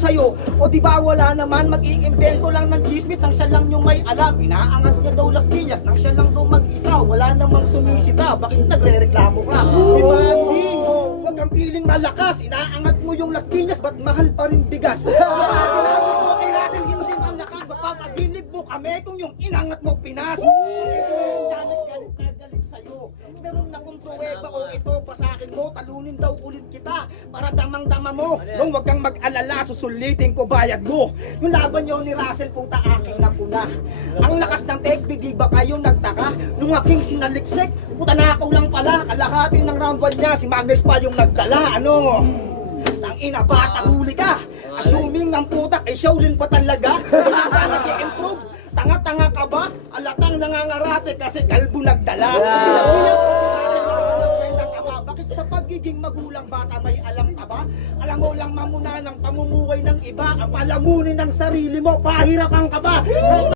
sa'yo. O di ba wala naman, mag-iimbento lang ng chismis nang siya lang yung may alam. Inaangat niya daw Las Piñas nang siya lang daw mag-isa. Wala namang sumisita, bakit nagre-reklamo ka? Di ba, Ding? Huwag kang piling malakas, inaangat mo yung Las Piñas, ba't mahal pa rin bigas? Sinabi mo kay Russell, hindi malakas, mapapabilib mo kami kung yung inangat mo Pinas. Kasi galit sa'yo. Meron na kung pruweba o ito pa sa akin mo, talunin daw ulit kita para damang-dama mo. Nung wag kang mag-alala, susulitin ko bayad mo. Yung laban nyo ni Russell, puta aking napuna. Ang lakas ng tekbi, di ba kayo nagtaka? Nung aking sinaliksik, puta nakaw lang pala. Kalahati ng round 1 niya, si Magnus pa yung nagdala. Ano? Tangina, bata huli ka. Assuming ang putak ay Shaolin pa talaga. Wala ka nag-i-improve. Tanga-tanga ka ba? Alatang nangangarate kasi kalbo nagdala. Bakit sa pagiging magulang bata may alam ka ba? Alam mo lang mamuna ng pamumuhay ng iba. Ang palamunin ng sarili mo, pahirapan ka ba?